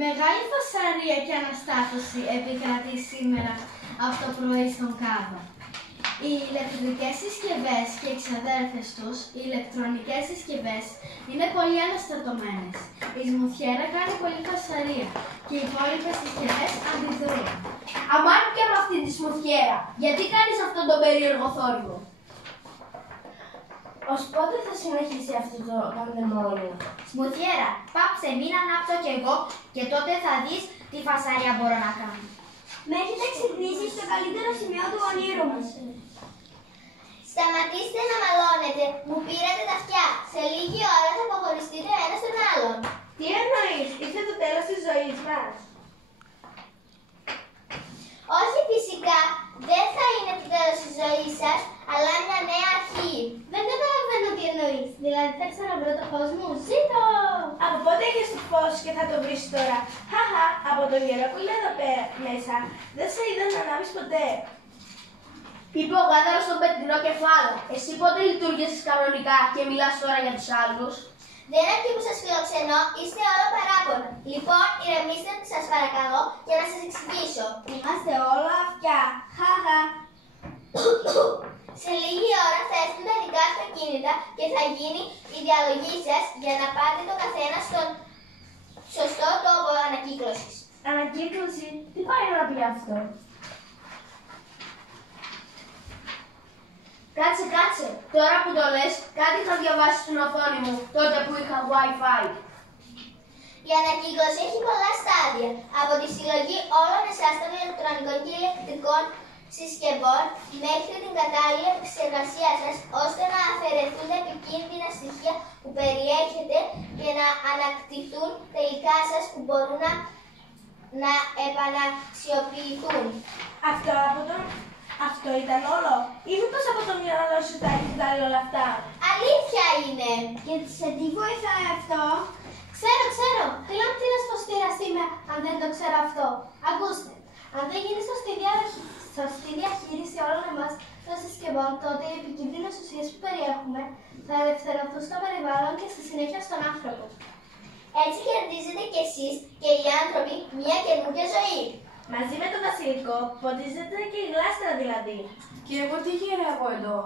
Μεγάλη φασαρία και αναστάτωση επικρατεί σήμερα από το πρωί στον Κάβο. Οι ηλεκτρικές συσκευές και οι εξαδέρφες τους, οι ηλεκτρονικές συσκευές, είναι πολύ αναστατωμένες. Η σμουθιέρα κάνει πολύ φασαρία και οι υπόλοιπες συσκευές αντιδρούν. Αμάν και με αυτή τη σμουθιέρα, γιατί κάνεις αυτόν τον περίεργο θόρυβο? Ως πότε θα συνεχίσει αυτό το πανδαιμόνιο? Σμουθιέρα, πάψε, μην ανάψω κι εγώ και τότε θα δεις τι φασαρία μπορώ να κάνω. Με έχετε ξυπνήσει στο καλύτερο σημείο του ονείρου μας. Σταματήστε να μαλώνετε, μου πήρατε τα αυτιά. Σε λίγη ώρα θα αποχωριστείτε ο ένας τον άλλον. Τι εννοείς, ήρθε το τέλος της ζωής μας? Όχι φυσικά, δεν θα είναι το τέλος της ζωής σας, αλλά μια νέα αρχή. Δεν καταλαβαίνω τι εννοείς. Δηλαδή θα ξαναβρω το φως μου. Ζήτω! Από πότε έχεις το φως και θα το βρεις τώρα? Χαχα, από τον καιρό που είναι εδώ μέσα, δεν σε είδα να ανάβεις ποτέ. Είπε ο γάδαρος στον πετρινό κεφάλαιο. Εσύ πότε λειτουργήσεις κανονικά και μιλάς τώρα για τους άλλους? Δεν αρκεί που σας φιλοξενώ, είστε όλο παράπονα. Λοιπόν, ηρεμήστε σας παρακαλώ για να σας εξηγήσω. Είμαστε όλο αυτιά. Χαχα. Σε λίγη ώρα θα έρθουν τα δικά αυτοκίνητα και θα γίνει η διαλογή σας για να πάτε το καθένα στον σωστό τόπο ανακύκλωσης. Ανακύκλωση, τι πάει να πει αυτό? Κάτσε, τώρα που το λες, κάτι θα διαβάσει στην οθόνη μου, τότε που είχα Wi-Fi. Η ανακύκλωση έχει πολλά στάδια, από τη συλλογή όλων εσάς των ηλεκτρονικών και ηλεκτρικών συσκευών μέχρι την κατάλληλη επεξεργασία σας, ώστε να αφαιρεθούν τα επικίνδυνα στοιχεία που περιέχετε και να ανακτηθούν τα υλικά σας που μπορούν να επαναξιοποιηθούν. Αυτό ήταν όλο? Ή μήπως από το μυαλό σου τα έχει βγάλει όλα αυτά? Αλήθεια είναι! Και σε τι βοηθάει αυτό? Ξέρω! Θέλω να την σωστή με αν δεν το ξέρω αυτό. Ακούστε, αν δεν γίνει σωστή διαχείριση όλων εμάς των συσκευών, τότε οι επικίνδυνες ουσίες που περιέχουμε θα ελευθερωθούν στο περιβάλλον και στη συνέχεια στον άνθρωπο. Έτσι κερδίζετε κι εσείς και οι άνθρωποι μια καινούργια ζωή. Μαζί με το βασιλικό ποτίζεται και η γλάστρα δηλαδή. Και εγώ τι γυρεύω εδώ?